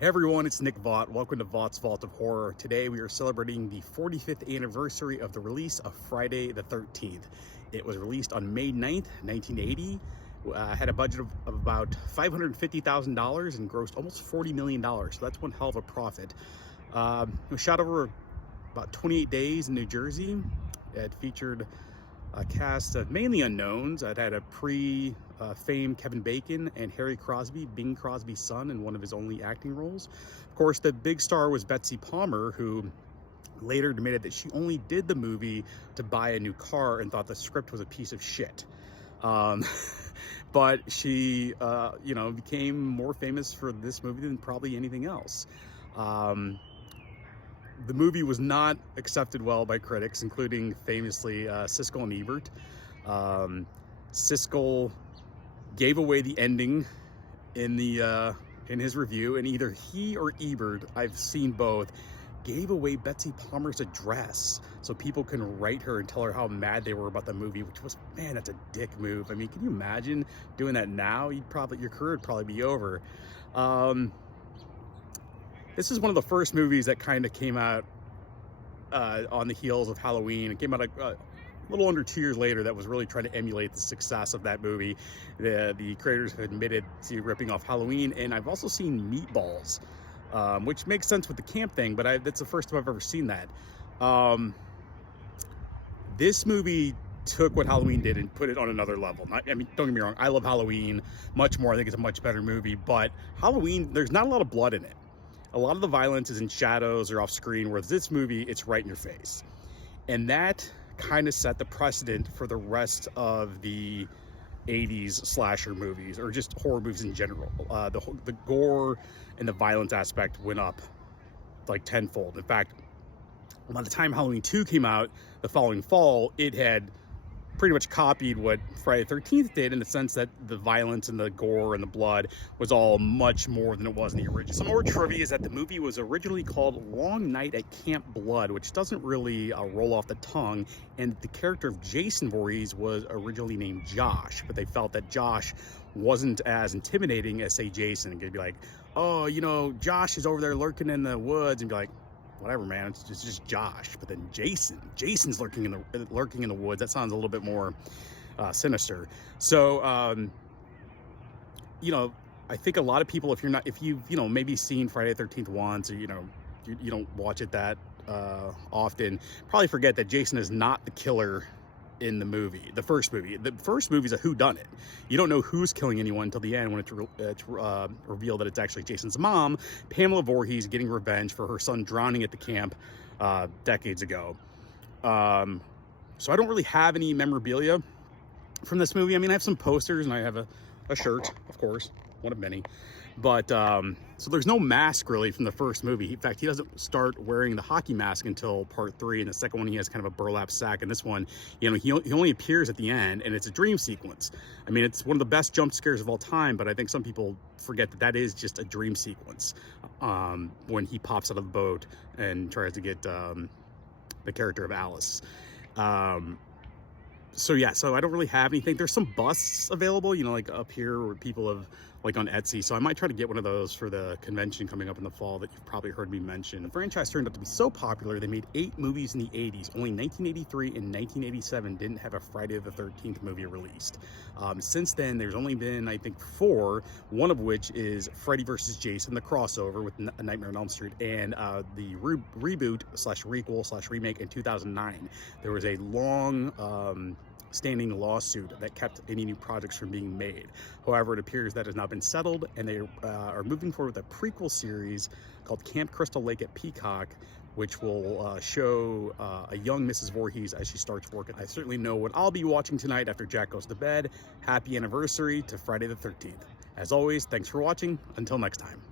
Hey everyone, it's Nick Vaught. Welcome to Vaught's Vault of Horror. Today we are celebrating the 45th anniversary of the release of Friday the 13th. It was released on May 9th, 1980. Had a budget of about $550,000 and grossed almost $40 million. So that's one hell of a profit. It was shot over about 28 days in New Jersey. It featured a cast of mainly unknowns. It had a pre-fame Kevin Bacon and Harry Crosby, Bing Crosby's son, in one of his only acting roles. Of course, the big star was Betsy Palmer, who later admitted that she only did the movie to buy a new car and thought the script was a piece of shit. But she, became more famous for this movie than probably anything else. The movie was not accepted well by critics, including famously Siskel and Ebert. Siskel gave away the ending in his review, and either he or Ebert, I've seen both, gave away Betsy Palmer's address so people can write her and tell her how mad they were about the movie, which was, man, that's a dick move. I mean, can you imagine doing that now? Your career would probably be over. This is one of the first movies that kind of came out on the heels of Halloween. It came out a little under 2 years later that was really trying to emulate the success of that movie. The creators have admitted to ripping off Halloween, and I've also seen Meatballs, which makes sense with the camp thing, but that's the first time I've ever seen that. This movie took what Halloween did and put it on another level. Don't get me wrong, I love Halloween much more. I think it's a much better movie, but Halloween, there's not a lot of blood in it. A lot of the violence is in shadows or off screen, whereas this movie, it's right in your face. And that kind of set the precedent for the rest of the 80s slasher movies, or just horror movies in general. The gore and the violence aspect went up like tenfold. In fact, by the time Halloween 2 came out the following fall, it had pretty much copied what Friday the 13th did, in the sense that the violence and the gore and the blood was all much more than it was in the original. Some more trivia is that the movie was originally called Long Night at Camp Blood, which doesn't really roll off the tongue, and the character of Jason Voorhees was originally named Josh, but they felt that Josh wasn't as intimidating as, say, Jason. And could be like, oh, Josh is over there lurking in the woods, and be like, whatever, man, it's just Josh. But then Jason's lurking in the woods. That sounds a little bit more sinister. So I think a lot of people, if you've maybe seen Friday the 13th once, or you don't watch it that often, probably forget that Jason is not the killer in the movie. The first movie is a whodunit. You don't know who's killing anyone until the end, when it's revealed that it's actually Jason's mom, Pamela Voorhees, getting revenge for her son drowning at the camp decades ago. So I don't really have any memorabilia from this movie. I mean, I have some posters, and I have a shirt, of course, one of many. But so there's no mask really from the first movie. In fact, he doesn't start wearing the hockey mask until part 3. In the second one, he has kind of a burlap sack. And this one, he only appears at the end, and it's a dream sequence. I mean, it's one of the best jump scares of all time, but I think some people forget that is just a dream sequence when he pops out of the boat and tries to get the character of Alice. So I don't really have anything. There's some busts available, like up here, where people have, like, on Etsy. So I might try to get one of those for the convention coming up in the fall that you've probably heard me mention. The franchise turned out to be so popular, they made 8 movies in the 80s. Only 1983 and 1987 didn't have a Friday the 13th movie released. Since then, there's only been, I think, 4, one of which is Freddy vs. Jason, the crossover with A Nightmare on Elm Street, and the reboot/requel/remake in 2009. There was a long standing lawsuit that kept any new projects from being made. However, it appears that has now been settled, and they are moving forward with a prequel series called Camp Crystal Lake at Peacock, which will show a young Mrs. Voorhees as she starts working. I certainly know what I'll be watching tonight after Jack goes to bed. Happy anniversary to Friday the 13th. As always, thanks for watching. Until next time.